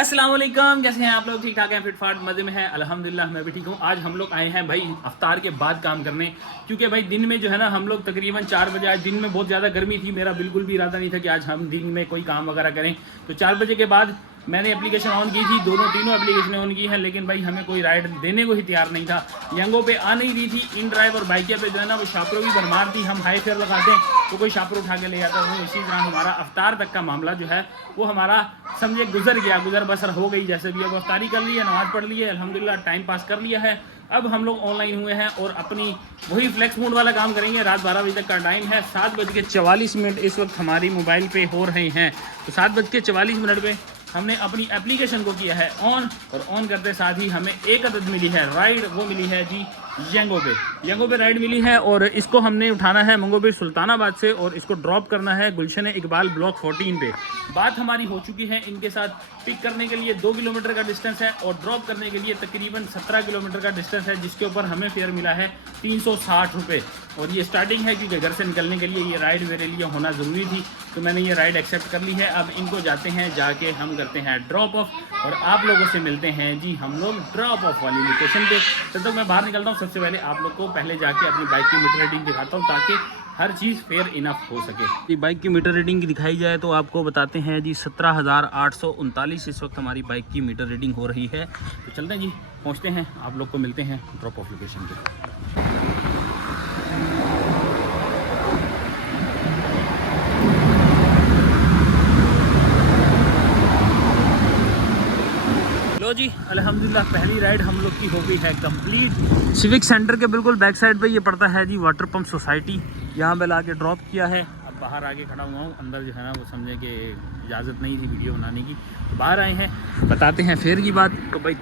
अस्सलाम वालेकुम, कैसे हैं आप लोग? ठीक ठाक हैं, फिटफाट मज़े में हैं? अल्हम्दुलिल्लाह मैं भी ठीक हूँ। आज हम लोग आए हैं भाई अफ्तार के बाद काम करने, क्योंकि भाई दिन में जो है ना हम लोग तकरीबन 4 बजे, आज दिन में बहुत ज़्यादा गर्मी थी, मेरा बिल्कुल भी इरादा नहीं था कि आज हम दिन में कोई काम वगैरह करें। तो 4 बजे के बाद मैंने एप्लीकेशन ऑन की थी, तीनों एप्लीकेशनें ऑन की हैं, लेकिन भाई हमें कोई राइड देने को ही तैयार नहीं था। यंगो पे आ नहीं रही थी, इन ड्राइव और बाइकिया पे जो है ना वो शापरों की भरमार थी। हम हाई फेयर लगाते हैं तो कोई शापर उठा के ले जाता है। इसी तरह हमारा अफ्तार तक का मामला जो है वो हमारा समझे गुजर बसर हो गई। जैसे भी अब अफ्तारी कर ली है, नमाज़ पढ़ ली है, अल्हम्दुलिल्लाह टाइम पास कर लिया है। अब हम लोग ऑनलाइन हुए हैं और अपनी वही फ्लेक्स मोड वाला काम करेंगे। रात 12 बजे तक का टाइम है, 7:44 इस वक्त हमारी मोबाइल पे हो रहे हैं। तो 7:44 पे हमने अपनी एप्लीकेशन को किया है ऑन, और ऑन करते साथ ही हमें एक अदद मिली है राइड। वो मिली है जी यंगो पे राइड मिली है, और इसको हमने उठाना है मंगोबीर सुल्तानाबाद से और इसको ड्रॉप करना है गुलशन इकबाल ब्लॉक 14 पे। बात हमारी हो चुकी है इनके साथ। पिक करने के लिए 2 किलोमीटर का डिस्टेंस है और ड्रॉप करने के लिए तकरीबन 17 किलोमीटर का डिस्टेंस है, जिसके ऊपर हमें फेयर मिला है 360 रुपये। और ये स्टार्टिंग है, क्योंकि घर से निकलने के लिए ये राइड मेरे लिए होना ज़रूरी थी, तो मैंने ये राइड एक्सेप्ट कर ली है। अब इनको जाते हैं, जाके हम करते हैं ड्रॉप ऑफ, और आप लोगों से मिलते हैं जी हम लोग ड्रॉप ऑफ वाली लोकेशन पे। तब तक मैं बाहर निकलता हूँ। सबसे पहले आप लोग को पहले जाके अपनी बाइक की मीटर रीडिंग दिखाता हूँ, ताकि हर चीज़ फेयर इनफ हो सके। बाइक की मीटर रीडिंग दिखाई जाए तो आपको बताते हैं जी 17,839 इस वक्त हमारी बाइक की मीटर रीडिंग हो रही है। तो चलते हैं जी, पहुँचते हैं, आप लोग को मिलते हैं ड्रॉप ऑफ लोकेशन पे। लो जी, अल्हम्दुलिल्लाह पहली राइड हम लोग की हो गई है कंप्लीट। सिविक सेंटर के बिल्कुल बैक साइड पे ये पड़ता है जी वाटर पंप सोसाइटी। यहाँ पे ला के ड्रॉप किया है। अब बाहर आके खड़ा हुआ हूँ, अंदर जो है ना वो समझे कि इजाज़त नहीं थी वीडियो बनाने की, तो बाहर आए हैं। बताते हैं फेयर की बात। तो भाई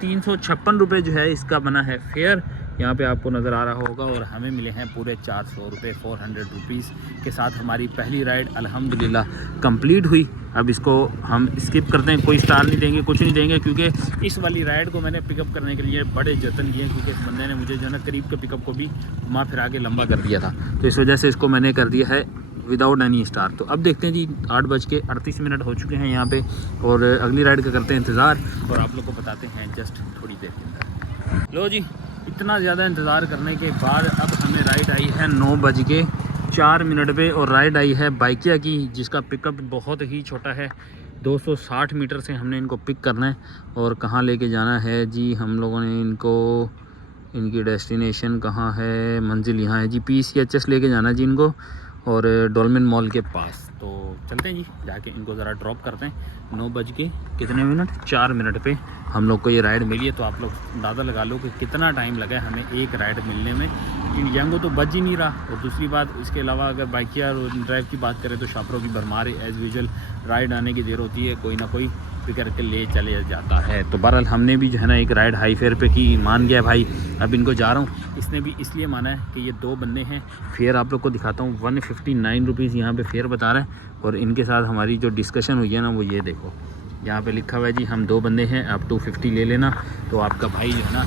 356 रुपये जो है इसका बना है फेयर, यहाँ पे आपको नज़र आ रहा होगा। और हमें मिले हैं पूरे 400 रुपये, 400 रुपीज़ के साथ हमारी पहली राइड अल्हम्दुलिल्लाह कंप्लीट हुई। अब इसको हम स्किप करते हैं, कोई स्टार नहीं देंगे, कुछ नहीं देंगे, क्योंकि इस वाली राइड को मैंने पिकअप करने के लिए बड़े जतन किए, क्योंकि इस बंदे ने मुझे जो है ना करीब के पिकअप को भी घुमा फिरा के लंबा कर दिया था। तो इस वजह से इसको मैंने कर दिया है विदाउट एनी स्टार। तो अब देखते हैं जी, 8:38 हो चुके हैं यहाँ पे, और अगली राइड का करते हैं इंतज़ार, और आप लोग को बताते हैं जस्ट थोड़ी देर के अंदर। लो जी, इतना ज़्यादा इंतज़ार करने के बाद अब हमें राइड आई है 9:04 पे, और राइड आई है बाइकिया की, जिसका पिकअप बहुत ही छोटा है। 260 मीटर से हमने इनको पिक करना है, और कहाँ लेके जाना है जी हम लोगों ने इनको। इनकी डेस्टिनेशन कहाँ है, मंजिल यहाँ है जी, PCHS लेके जाना है जी इनको, और डोलमिन मॉल के पास। तो चलते हैं जी, जाके इनको ज़रा ड्रॉप करते हैं। 9:04 पे हम लोग को ये राइड मिली है। तो आप लोग अंदाज़ा लगा लो कि कितना टाइम लगा है हमें एक राइड मिलने में। यंगो तो बज ही नहीं रहा, और दूसरी बात इसके अलावा अगर बाइकिया ड्राइव की बात करें तो शापरों की भरमार एज़ यूजुअल राइड आने की देर होती है, कोई ना कोई फिक्र के ले चले जाता है। तो बहरहाल हमने भी जो है ना एक राइड हाई फेयर पे की, मान गया भाई। अब इनको जा रहा हूँ, इसने भी इसलिए माना है कि ये 2 बंदे हैं। फेयर आप लोग को दिखाता हूँ, 159 रुपीज़ यहाँ पे फेयर बता रहा है। और इनके साथ हमारी जो डिस्कशन हुई है ना, वो ये देखो, यहाँ पे लिखा हुआ है जी हम 2 बंदे हैं, आप 250 ले लेना। तो आपका भाई जो है ना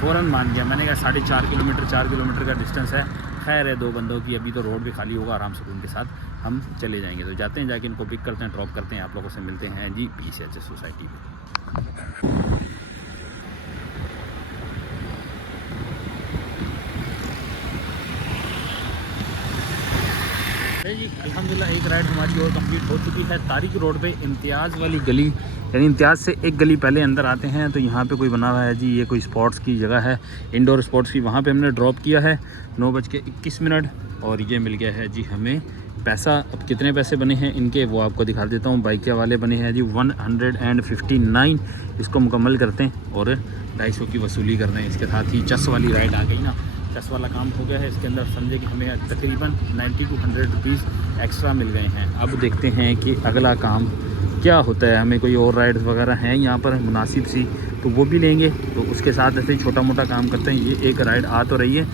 फ़ौरन मान गया। मैंने कहा 4.5 किलोमीटर 4 किलोमीटर का डिस्टेंस है, खैर है 2 बंदों की, अभी तो रोड भी खाली होगा, आराम से उनके साथ हम चले जाएंगे। तो जाते हैं, जाके इनको पिक करते हैं, ड्रॉप करते हैं, आप लोगों से मिलते हैं जी PCHS सोसाइटी में। जी अल्हम्दुलिल्लाह एक राइड हमारी और कंप्लीट हो चुकी है। तारिक रोड पे इम्तियाज़ वाली गली, यानी इम्तियाज़ से एक गली पहले अंदर आते हैं तो यहाँ पे कोई बना हुआ है जी, ये कोई स्पोर्ट्स की जगह है, इंडोर स्पोर्ट्स की। वहाँ पे हमने ड्रॉप किया है 9:21, और ये मिल गया है जी हमें पैसा। अब कितने पैसे बने हैं इनके वो आपको दिखा देता हूँ। बाइकिया वाले बने हैं जी 159। इसको मुकम्मल करते हैं और 250 की वसूली कर रहे हैं। इसके साथ ही चस वाली राइड आ गई ना, चस वाला काम हो गया है। इसके अंदर समझे कि हमें तकरीबन 90 to 100 रुपीज़ एक्स्ट्रा मिल गए हैं। अब देखते हैं कि अगला काम क्या होता है। हमें कोई और राइड्स वगैरह हैं यहाँ पर मुनासिब सी, तो वो भी लेंगे। तो उसके साथ ऐसे ही छोटा मोटा काम करते हैं। ये एक राइड आ तो रही है,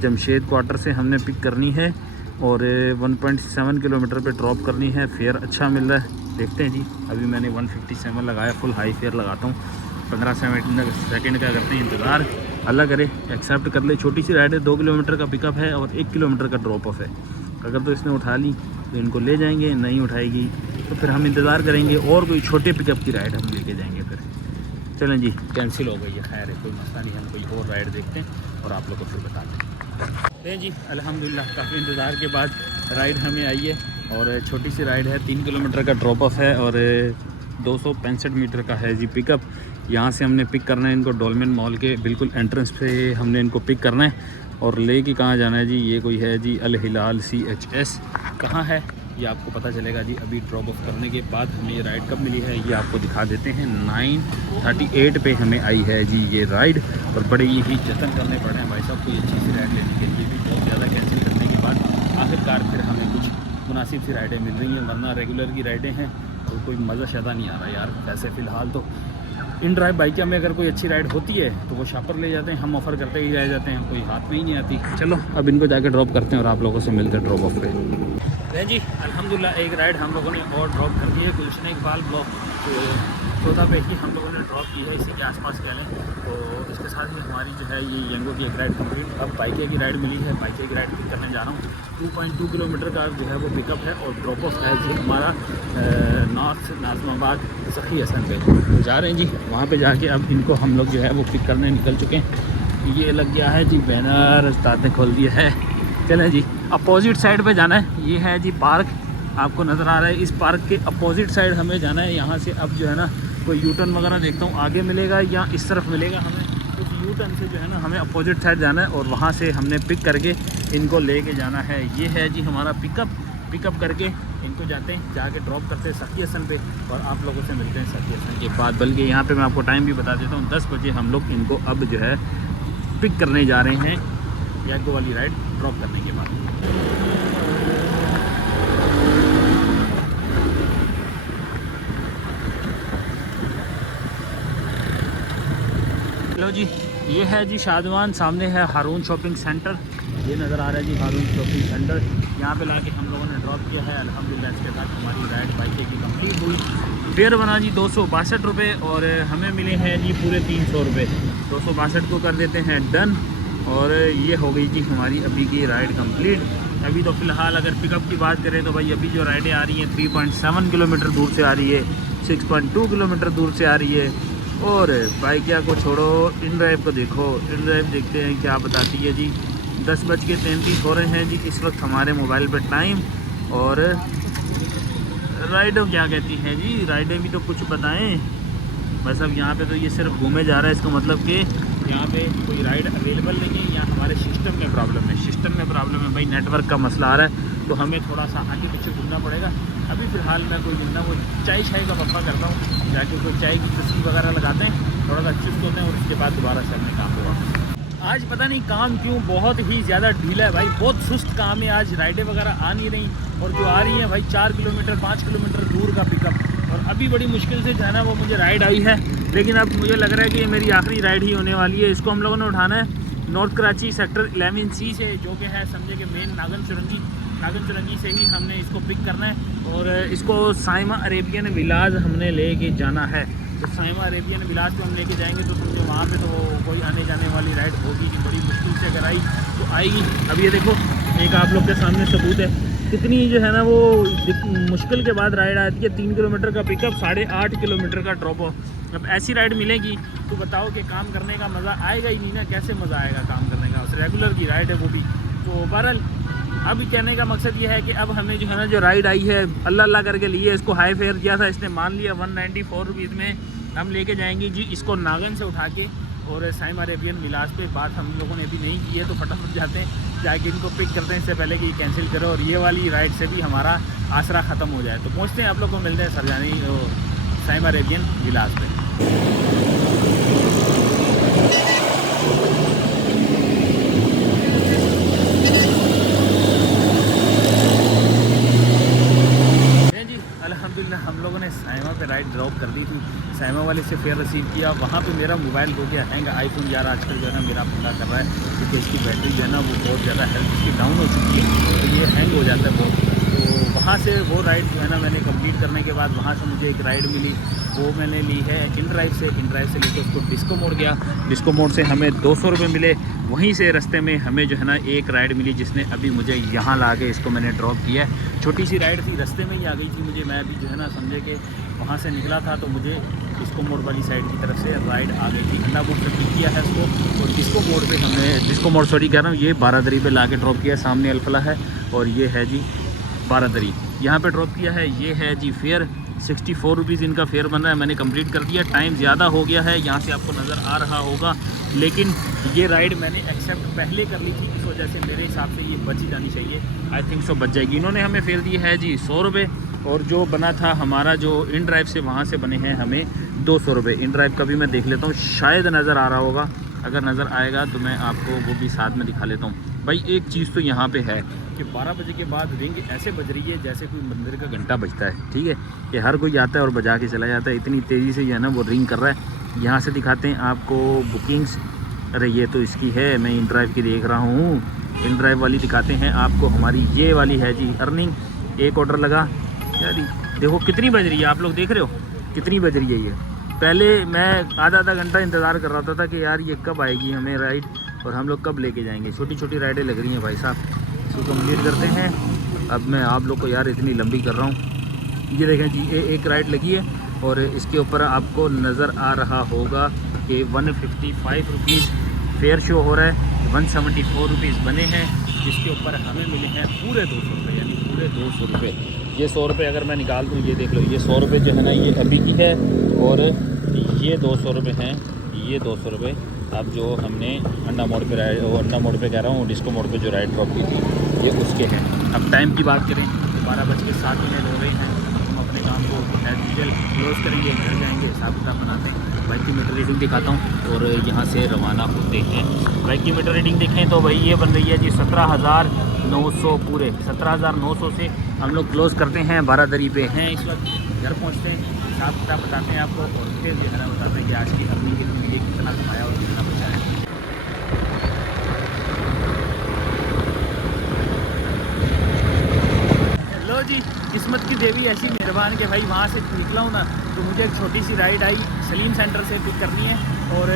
जमशेद क्वार्टर से हमने पिक करनी है, और 1.7 किलोमीटर पे ड्रॉप करनी है। फेयर अच्छा मिल रहा है, देखते हैं जी। अभी मैंने 157 लगाया, फुल हाई फेयर लगाता हूँ। 15 सेकंड का करते हैं इंतज़ार, अल्लाह करे एक्सेप्ट कर ले। छोटी सी राइड है, 2 किलोमीटर का पिकअप है और 1 किलोमीटर का ड्रॉप ऑफ है। अगर तो इसने उठा ली तो इनको ले जाएंगे, नहीं उठाएगी तो फिर हम इंतज़ार करेंगे और कोई छोटे पिकअप की राइड हम लेके जाएंगे फिर। चलें जी, कैंसिल हो गई है, खैर है कोई मसला नहीं, हम कोई और राइड देखते हैं और आप लोग को फिर बताते हैं। जी अल्हम्दुलिल्लाह काफ़ी इंतज़ार के बाद राइड हमें आई है और छोटी सी राइड है, 3 किलोमीटर का ड्रॉप ऑफ है और 265 मीटर का है जी पिकअप। यहाँ से हमने पिक करना है इनको डोलमेन मॉल के बिल्कुल एंट्रेंस पे हमने इनको पिक करना है और ले के कहाँ जाना है जी, ये कोई है जी अल हिलाल CHS, कहाँ है ये आपको पता चलेगा जी अभी ड्रॉप ऑफ करने के बाद। हमें ये राइड कब मिली है ये आपको दिखा देते हैं। 9:38 पे हमें आई है जी ये राइड और बड़े ही जतन करने पड़े हैं भाई साहब कोई अच्छी सी राइड लेने के लिए भी। बहुत ज़्यादा कैंसिल करने के बाद आखिरकार फिर हमें कुछ मुनासिब सी राइडें मिल रही हैं, वरना रेगुलर की राइडें हैं और कोई मज़ा शज़ा नहीं आ रहा यार। वैसे फ़िलहाल तो इन ड्राइव बाइक में अगर कोई अच्छी राइड होती है तो वो शापर ले जाते हैं, हम ऑफ़र करते ही रह जाते हैं, कोई हाथ में ही नहीं आती। चलो अब इनको जाके ड्रॉप करते हैं और आप लोगों से मिलते हैं ड्रॉप ऑफ पे। नहीं जी अल्हम्दुलिल्लाह एक राइड हम लोगों ने और ड्रॉप कर दी है गुलशन इकबाल ब्लॉक चौदह पे ही हम लोगों ने ड्रॉप की है, इसी के आसपास कह लें। तो इसके साथ ही हमारी जो है ये यंगो की एक राइड कंप्लीट। अब बाइके की राइड मिली है, बाइके की राइड पिक करने जा रहा हूँ। 2.2 किलोमीटर का जो है वो पिकअप है और ड्रॉप ऑफ है जी हमारा नॉर्थ नाज़िमाबाद सखी हसन पे तो जा रहे हैं जी। वहाँ पे जाके अब इनको हम लोग जो है वो पिक करने निकल चुके हैं। ये लग गया है जी बैनर, उस्ताद ने खोल दिया है। चलें जी अपोजिट साइड पे जाना है, ये है जी पार्क आपको नज़र आ रहा है, इस पार्क के अपोजिट साइड हमें जाना है। यहाँ से अब जो है ना कोई यू टर्न वगैरह देखता हूँ आगे मिलेगा या इस तरफ मिलेगा, हमें उस यू टर्न से जो है ना हमें अपोजिट साइड जाना है और वहाँ से हमने पिक करके इनको लेके जाना है। ये है जी हमारा पिकअप करके इनको जाते हैं, जाके ड्रॉप करते हैं सखी हसन पे और आप लोगों से मिलते हैं सखी हसन के बाद। बल्कि यहाँ पे मैं आपको टाइम भी बता देता हूँ, 10 बजे हम लोग इनको अब जो है पिक करने जा रहे हैं यागो वाली राइड ड्रॉप करने के बाद। चलो जी ये है जी शादवान, सामने है हारून शॉपिंग सेंटर, ये नज़र आ रहा है जी हारून शॉपिंग सेंटर। यहाँ पे लाके हम लोगों ने ड्रॉप किया है अल्हम्दुलिल्लाह। इसके साथ हमारी राइड बाइक की कंप्लीट हुई। फेयर बना जी 262 रुपये और हमें मिले हैं जी पूरे 300 रुपये। 262 को कर देते हैं डन और ये हो गई जी हमारी अभी की राइड कंप्लीट। अभी तो फ़िलहाल अगर पिकअप की बात करें तो भाई अभी जो राइडें आ रही हैं 3.7 किलोमीटर दूर से आ रही है, 6.2 किलोमीटर दूर से आ रही है। और बाइकिया को छोड़ो, इन ड्राइव को देखो, इन ड्राइव देखते हैं क्या बताती है जी। 10:33 हो रहे हैं जी इस वक्त हमारे मोबाइल पर टाइम। और राइडों क्या कहती हैं जी, राइडें भी तो कुछ बताएं। बस अब यहाँ पे तो ये सिर्फ घूमे जा रहा है, इसका मतलब कि यहाँ पे कोई राइड अवेलेबल नहीं है या हमारे सिस्टम में प्रॉब्लम है। सिस्टम में प्रॉब्लम है भाई, नेटवर्क का मसला आ रहा है तो हमें थोड़ा सा आगे पीछे घूमना पड़ेगा। अभी फ़िलहाल मैं कोई ना वो चाय का वक्फा करता हूँ, जाके कोई चाय की तस्वीर वगैरह लगाते हैं, थोड़ा सा चुस्त होते हैं और उसके बाद दोबारा से अपने काम होगा। आज पता नहीं काम क्यों बहुत ही ज़्यादा ढीला है भाई, बहुत सुस्त काम है आज। राइडें वगैरह आ नहीं रही और जो आ रही हैं भाई 4 किलोमीटर 5 किलोमीटर दूर का पिकअप। और अभी बड़ी मुश्किल से जो है ना वो मुझे राइड आई है, लेकिन अब मुझे लग रहा है कि ये मेरी आखिरी राइड ही होने वाली है। इसको हम लोगों ने उठाना है नॉर्थ कराची सेक्टर 11C से, जो कि है समझे कि मेन नागन चुरंगी से ही हमने इसको पिक करना है और इसको साइमा अरेबियन विलाज हमने लेके जाना है। तो साइमा अरेबियन विलाज को हम लेके जाएंगे तो समझो वहाँ पे तो कोई आने जाने वाली राइड होगी कि बड़ी मुश्किल से अगर आई तो आएगी। अब ये देखो एक आप लोग के सामने सबूत है कितनी जो है ना वो मुश्किल के बाद राइड आती है। 3 किलोमीटर का पिकअप, 8.5 किलोमीटर का ड्रॉप ऑफ। अब ऐसी राइड मिलेगी तो बताओ कि काम करने का मज़ा आएगा ही नहीं ना। कैसे मज़ा आएगा काम करने का, रेगुलर की राइड है वो भी। तो बहरहाल अब कहने का मकसद ये है कि अब हमें जो है ना जो राइड आई है अल्लाह करके लिए, इसको हाई फेयर किया था, इसने मान लिया 194 रुपीज़ में हम लेके जाएंगे जी इसको नागन से उठा के और साइमा अरेबियन विलास पे। बात हम लोगों ने अभी नहीं की है तो फटाफट जाते हैं, जाके इनको पिक करते हैं इससे पहले कि कैंसिल करो और ये वाली राइड से भी हमारा आसरा ख़त्म हो जाए। तो पहुँचते हैं, आप लोग को मिलते हैं सरजानी साइमा अरेबियन विलास पे। अल्हम्दुलिल्लाह हम लोगों ने साइमा पे राइड ड्रॉप कर दी थी, साइमा वाले से फेयर रिसीव किया। वहाँ पे मेरा मोबाइल हो गया हैंग। आईफोन यार आजकल जो है ना मेरा पंगा कर रहा है क्योंकि इसकी बैटरी जो है ना वो बहुत ज़्यादा हेल्थ इसकी डाउन हो चुकी है तो ये हैंग हो जाता है बहुत। तो वहाँ से वो राइड जो है ना मैंने कंप्लीट करने के बाद वहाँ से मुझे एक राइड मिली, वो मैंने ली है इन ड्राइव से लेकर उसको डिस्को मोड़ गया। डिस्को मोड़ से हमें 200 रुपये मिले। वहीं से रास्ते में हमें जो है ना एक राइड मिली जिसने अभी मुझे यहाँ ला के इसको मैंने ड्रॉप किया है। छोटी सी राइड थी, रास्ते में ही आ गई थी मुझे, मैं भी जो है ना समझे कि वहाँ से निकला था तो मुझे डिस्को मोड़ वाली साइड की तरफ से राइड आ गई थी। अंडा बोर्ड से पिक किया है उसको और डिस्को मोड़ पे हमने कह रहा हूँ ये 12 दरी पे ला के ड्रॉप किया। सामने अल्फला है और ये है जी 12 दरी, यहाँ पे ड्रॉप किया है। ये है जी फेयर 64 रुपीज़ इनका फेयर बन रहा है। मैंने कंप्लीट कर दिया। टाइम ज़्यादा हो गया है, यहाँ से आपको नज़र आ रहा होगा, लेकिन ये राइड मैंने एक्सेप्ट पहले कर ली थी, इस वजह से मेरे हिसाब से ये बच ही जानी चाहिए। आई थिंक सो बच जाएगी। इन्होंने हमें फेयर दिया है जी 100 रुपये और जो बना था हमारा जो इन ड्राइव से वहाँ से बने हैं हमें 200 रुपये। इन ड्राइव का भी मैं देख लेता हूँ, शायद नज़र आ रहा होगा, अगर नज़र आएगा तो मैं आपको वो भी साथ में दिखा लेता हूँ। भाई एक चीज़ तो यहाँ पे है कि 12 बजे के बाद रिंग ऐसे बज रही है जैसे कोई मंदिर का घंटा बजता है, ठीक है। कि हर कोई आता है और बजा के चला जाता है, इतनी तेज़ी से जो है ना वो रिंग कर रहा है। यहाँ से दिखाते हैं आपको बुकिंग्स। अरे ये तो इसकी है, मैं इन ड्राइव की देख रहा हूँ। इन ड्राइव वाली दिखाते हैं आपको, हमारी ये वाली है जी अर्निंग। एक ऑर्डर लगा यार, देखो कितनी बज रही है, आप लोग देख रहे हो कितनी बज रही है ये। पहले मैं आधा घंटा इंतज़ार कर रहा था कि यार ये कब आएगी हमें राइड और हम लोग कब लेके जाएंगे। छोटी छोटी राइडें लग रही हैं भाई साहब, इसको कंप्लीट करते हैं। अब मैं आप लोग को यार इतनी लंबी कर रहा हूँ। ये देखें जी एक राइड लगी है और इसके ऊपर आपको नज़र आ रहा होगा कि 155 रुपीज़ फेयर शो हो रहा है। 174 रुपीज़ बने हैं, जिसके ऊपर हमें मिले हैं पूरे 200 रुपये, यानी पूरे 200 रुपये। ये 100 रुपये अगर मैं निकाल दूँ, ये देख लो, ये 100 रुपये जो है ना ये अभी की है और ये 200 रुपये हैं। ये 200 रुपये अब जो हमने अंडा मोड़ पे राइड, अंडा मोड़ पे कह रहा हूँ, डिस्को मोड़ पे जो राइड ड्रॉप की थी ये उसके हैं। अब टाइम की बात करें तो 12:07 हो रहे हैं। हम अपने काम को एज यूजुअल क्लोज़ करेंगे, घर जाएंगे, हिसाब किताब बनाते हैं। बाइक की मीटर रीडिंग दिखाता हूँ और यहाँ से रवाना होते हैं। बाइक की मीटर रीडिंग देखें तो भाई ये बन रही है जी 17,900, पूरे 17,900 से हम लोग क्लोज़ करते हैं। 12 दरी पे हैं इस वक्त, घर पहुँचते हैं, हिसाब किताब बताते हैं आपको और फिर जो है ना बताते हैं कि आज की अर्निंग कितनी मिली, कितना कमाया और कितना बचा है। लो जी, किस्मत की देवी ऐसी मेहरबान कि भाई वहाँ से निकला हूँ ना तो मुझे एक छोटी सी राइड आई, सलीम सेंटर से पिक करनी है और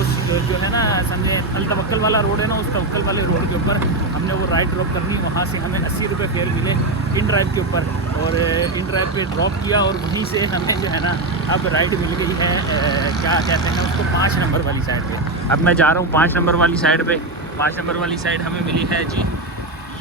उस जो है ना समझे अल तवक्कल वाला रोड है ना, उस तवक्कल वाले रोड के ऊपर हमने वो राइड ड्रॉप करनी। वहाँ से हमें 80 रुपये फेयर मिले इन ड्राइव के ऊपर और इन ड्राइव पे ड्रॉप किया और वहीं से हमें जो है ना अब राइड मिल गई है, क्या कहते हैं उसको, 5 नंबर वाली साइड पे। अब मैं जा रहा हूँ 5 नंबर वाली साइड पे। 5 नंबर वाली साइड हमें मिली है जी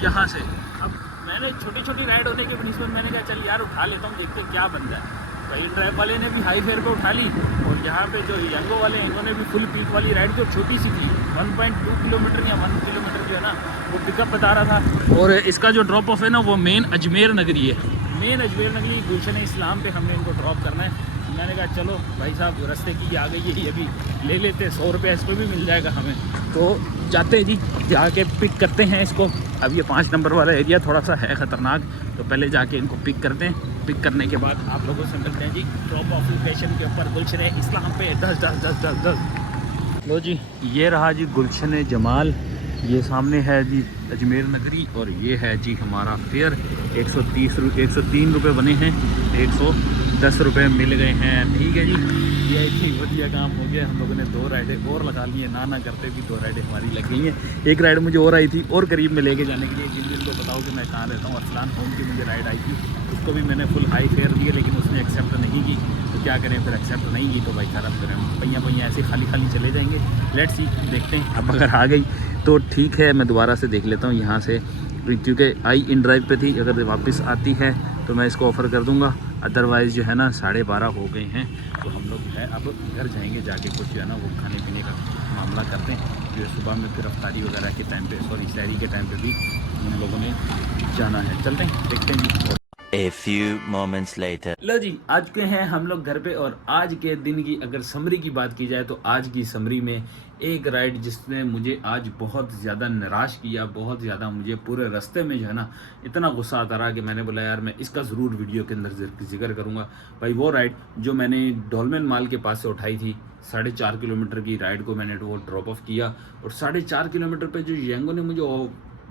यहाँ से। अब मैंने छोटी छोटी राइड होने के बनिस्बत मैंने कहा चल यार उठा लेता हूँ, देखते क्या बन जाए। भाई ड्राइव वाले ने भी हाई फेयर पे उठा ली और यहाँ पे जो यंगो वाले हैं इन्होंने भी फुल पीक वाली राइड जो छोटी सी थी 1.2 किलोमीटर या 1 किलोमीटर जो है ना वो पिकअप बता रहा था। और इसका जो ड्रॉप ऑफ है ना वो मेन अजमेर नगरी है, मेन अजमेर नगरी गुलशन इस्लाम पे हमने इनको ड्रॉप करना है। मैंने कहा चलो भाई साहब रास्ते की आ गई है ये अभी ले लेते, 100 रुपये इस पर भी मिल जाएगा हमें, तो जाते हैं जी, जाके पिक करते हैं इसको। अब ये 5 नंबर वाला एरिया थोड़ा सा है ख़तरनाक, तो पहले जाके इनको पिक करते हैं। पिक करने के बाद आप लोगों से मिलते हैं जी ड्रॉप ऑफ लोकेशन के ऊपर गुलशन इस्लाम पे 10। लो जी ये रहा जी गुलशन जमाल, ये सामने है जी अजमेर नगरी और ये है जी हमारा फेयर। 103 रुपये बने हैं, 110 रुपये मिल गए हैं। ठीक है जी, ये इतनी बढ़िया काम हो गया। हम लोगों ने 2 राइडें और लगा ली हैं, ना करते भी 2 राइडें हमारी लग गई हैं। एक राइड मुझे और आई थी और करीब में लेके जाने के लिए, जिन को बताओ कि मैं कहाँ रहता हूँ, अरसलान होम की मुझे राइड आई थी, उसको भी मैंने फुल हाई फेयर दिए लेकिन उसने एक्सेप्ट नहीं की। तो क्या करें फिर, एक्सेप्ट नहीं की तो भाई खराब करें, पहिया ऐसे खाली चले जाएंगे। लेट्स सी, देखते हैं। अब अगर आ गई तो ठीक है, मैं दोबारा से देख लेता हूँ यहाँ से, क्योंकि आई इन ड्राइव पे थी। अगर वापस आती है तो मैं इसको ऑफ़र कर दूँगा, अदरवाइज़ जो है ना 12:30 हो गए हैं तो हम लोग जो है अब घर जाएंगे, जाके कुछ जो है ना वो खाने पीने का मामला करते हैं। जो सुबह में फिर अफ्तारी वगैरह के टाइम पे, सॉरी सहरी के टाइम पे भी हम लोगों ने जाना है। चलते हैं, देखते हैं जी। A few moments later. लो जी, आज के हैं हम लोग घर पे और आज के दिन की अगर समरी की बात की जाए तो आज की समरी में एक राइड जिसने मुझे आज बहुत ज़्यादा निराश किया, बहुत ज़्यादा मुझे पूरे रास्ते में जो है ना इतना गुस्सा आता रहा कि मैंने बोला यार मैं इसका ज़रूर वीडियो के अंदर जिक्र करूँगा। भाई वो राइड जो मैंने डोलमेन माल के पास से उठाई थी, 4.5 किलोमीटर की राइड को मैंने वो ड्रॉप ऑफ किया और 4.5 किलोमीटर पर जो यंगो ने मुझे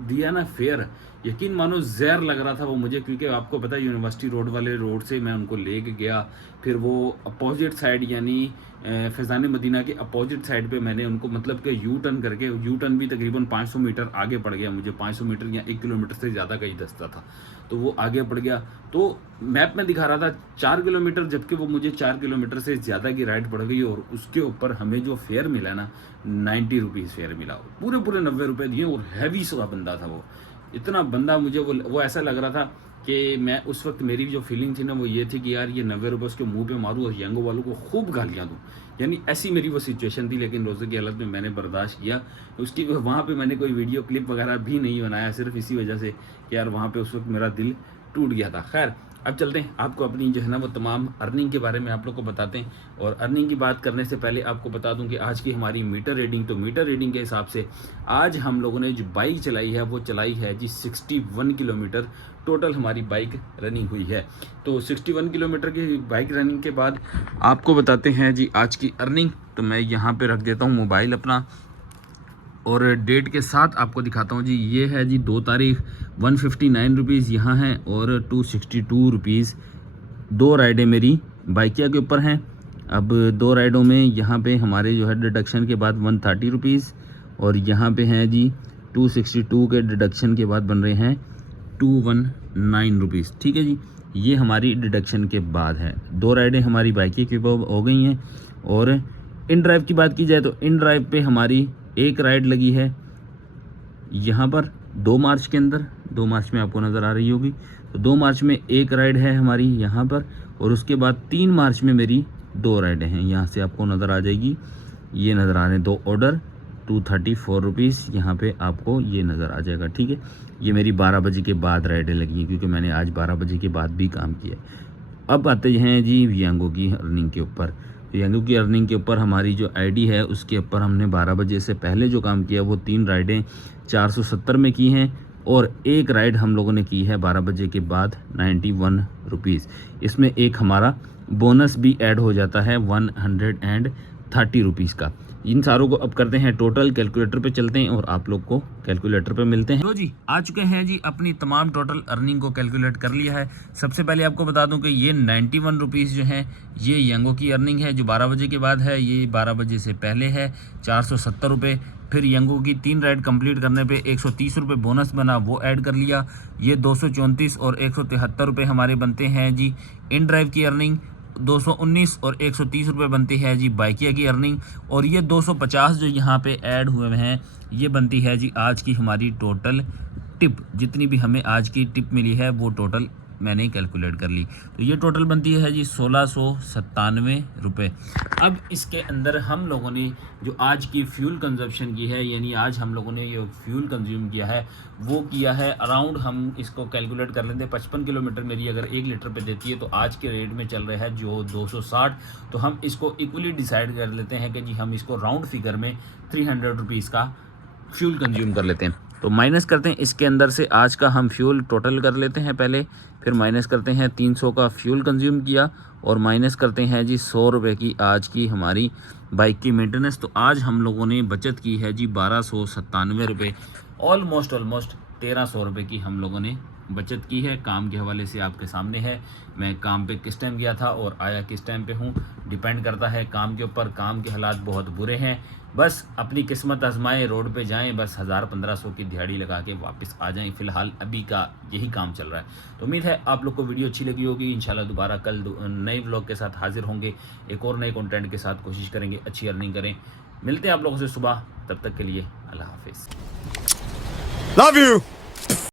दिया ना फेयर, यकीन मानो जहर लग रहा था वो मुझे, क्योंकि आपको पता है यूनिवर्सिटी रोड वाले रोड से मैं उनको लेके गया, फिर वो अपोजिट साइड यानी फैज़ान मदीना के अपोजिट साइड पे मैंने उनको मतलब कि यू टर्न करके, यू टर्न भी तकरीबन 500 मीटर आगे पड़ गया मुझे, 500 मीटर या 1 किलोमीटर से ज़्यादा का ही दस्ता था, तो वो आगे पड़ गया। तो मैप में दिखा रहा था 4 किलोमीटर, जबकि वो मुझे 4 किलोमीटर से ज़्यादा की राइड पड़ गई, और उसके ऊपर हमें जो फेयर मिला ना 90 रुपीज़ फेयर मिला, पूरे 90 रुपये दिए, और हैवी सा बंदा था वो, इतना बंदा मुझे वो ऐसा लग रहा था कि मैं उस वक्त मेरी जो फीलिंग थी ना वो ये थी कि यार ये 90 रुपये उसके मुंह पे मारूँ और यंगो वालों को खूब गालियाँ दूँ, यानी ऐसी मेरी वो सिचुएशन थी। लेकिन रोज़े की हालत में मैंने बर्दाश्त किया। उसकी वहाँ पे मैंने कोई वीडियो क्लिप वगैरह भी नहीं बनाया, सिर्फ इसी वजह से कि यार वहाँ पे उस वक्त मेरा दिल टूट गया था। खैर अब चलते हैं, आपको अपनी जो है ना वो तमाम अर्निंग के बारे में आप लोग को बताते हैं। और अर्निंग की बात करने से पहले आपको बता दूं कि आज की हमारी मीटर रीडिंग, तो मीटर रीडिंग के हिसाब से आज हम लोगों ने जो बाइक चलाई है वो चलाई है जी 61 किलोमीटर टोटल हमारी बाइक रनिंग हुई है। तो 61 किलोमीटर की बाइक रनिंग के बाद आपको बताते हैं जी आज की अर्निंग। तो मैं यहाँ पर रख देता हूँ मोबाइल अपना और डेट के साथ आपको दिखाता हूँ जी। ये है जी 2 तारीख, 159 रुपीज़ यहाँ हैं और 262 रुपीज़ 2 राइडें मेरी बाइकिया के ऊपर हैं। अब 2 राइडों में यहाँ पे हमारे जो है डिडक्शन के बाद 130 रुपीज़, और यहाँ पे हैं जी 262 के डिडक्शन के बाद बन रहे हैं 219 रुपीज़। ठीक है जी, ये हमारी डिडक्शन के बाद है। 2 राइडें हमारी बाइकिया के ऊपर हो गई हैं। और इन ड्राइव की बात की जाए तो इन ड्राइव पे हमारी एक राइड लगी है यहाँ पर 2 मार्च के अंदर, 2 मार्च में आपको नज़र आ रही होगी। तो 2 मार्च में एक राइड है हमारी यहाँ पर, और उसके बाद 3 मार्च में मेरी 2 राइडें हैं। यहाँ से आपको नज़र आ जाएगी, ये नज़र आ रहे हैं 2 ऑर्डर 234 रुपीज़, यहाँ पे आपको ये नज़र आ जाएगा। ठीक है, ये मेरी 12 बजे के बाद राइडें लगी हैं, क्योंकि मैंने आज 12 बजे के बाद भी काम किया। अब आते हैं जी वियांगो की अर्निंग के ऊपर। वियांगो की अर्निंग के ऊपर हमारी जो आईडी है उसके ऊपर हमने 12 बजे से पहले जो काम किया वो 3 राइडें 470 में की हैं, और एक राइड हम लोगों ने की है 12 बजे के बाद 91 रुपीज़। इसमें एक हमारा बोनस भी ऐड हो जाता है 130 रुपीज़ का। इन सारों को अब करते हैं टोटल, कैलकुलेटर पे चलते हैं और आप लोग को कैलकुलेटर पे मिलते हैं। तो जी आ चुके हैं जी, अपनी तमाम टोटल अर्निंग को कैलकुलेट कर लिया है। सबसे पहले आपको बता दूं कि ये 91 रुपीज़ जो हैं ये यंगो की अर्निंग है जो 12 बजे के बाद है, ये 12 बजे से पहले है 470 रुपये। फिर यंगो की 3 राइड कंप्लीट करने पे 130 रुपये बोनस बना, वो ऐड कर लिया। ये 234 और 173 रुपये हमारे बनते हैं जी इन ड्राइव की अर्निंग। 219 और 130 रुपये बनती है जी बाइकिया की अर्निंग। और ये 250 जो यहाँ पे ऐड हुए हैं ये बनती है जी आज की हमारी टोटल टिप। जितनी भी हमें आज की टिप मिली है वो टोटल मैंने कैलकुलेट कर ली, तो ये टोटल बनती है जी 1697 रुपये। अब इसके अंदर हम लोगों ने जो आज की फ्यूल कंजप्शन की है, यानी आज हम लोगों ने ये फ्यूल कंज्यूम किया है वो किया है अराउंड, हम इसको कैलकुलेट कर लेते हैं 55 किलोमीटर मेरी अगर 1 लीटर पे देती है तो आज के रेट में चल रहा है जो 260। तो हम इसको इक्वली डिसाइड कर लेते हैं कि जी हम इसको राउंड फिगर में 300 रुपीज़ का फ्यूल कंज्यूम कर लेते हैं। तो माइनस करते हैं इसके अंदर से आज का हम फ्यूल टोटल कर लेते हैं पहले, फिर माइनस करते हैं 300 का फ्यूल कंज्यूम किया, और माइनस करते हैं जी 100 रुपये की आज की हमारी बाइक की मेंटेनेंस। तो आज हम लोगों ने बचत की है जी 1297 रुपये, ऑलमोस्ट 1300 रुपये की हम लोगों ने बचत की है। काम के हवाले से आपके सामने है, मैं काम पे किस टाइम गया था और आया किस टाइम पे हूँ, डिपेंड करता है काम के ऊपर। काम के हालात बहुत बुरे हैं, बस अपनी किस्मत आजमाएं, रोड पे जाएं, बस 1000-1500 की दिहाड़ी लगा के वापस आ जाएं। फ़िलहाल अभी का यही काम चल रहा है। तो उम्मीद है आप लोग को वीडियो अच्छी लगी होगी। इंशाल्लाह दोबारा कल नए व्लॉग के साथ हाजिर होंगे, एक और नए कंटेंट के साथ। कोशिश करेंगे अच्छी अर्निंग करें। मिलते हैं आप लोगों से सुबह, तब तक के लिए अल्लाह हाफिज़। Love you.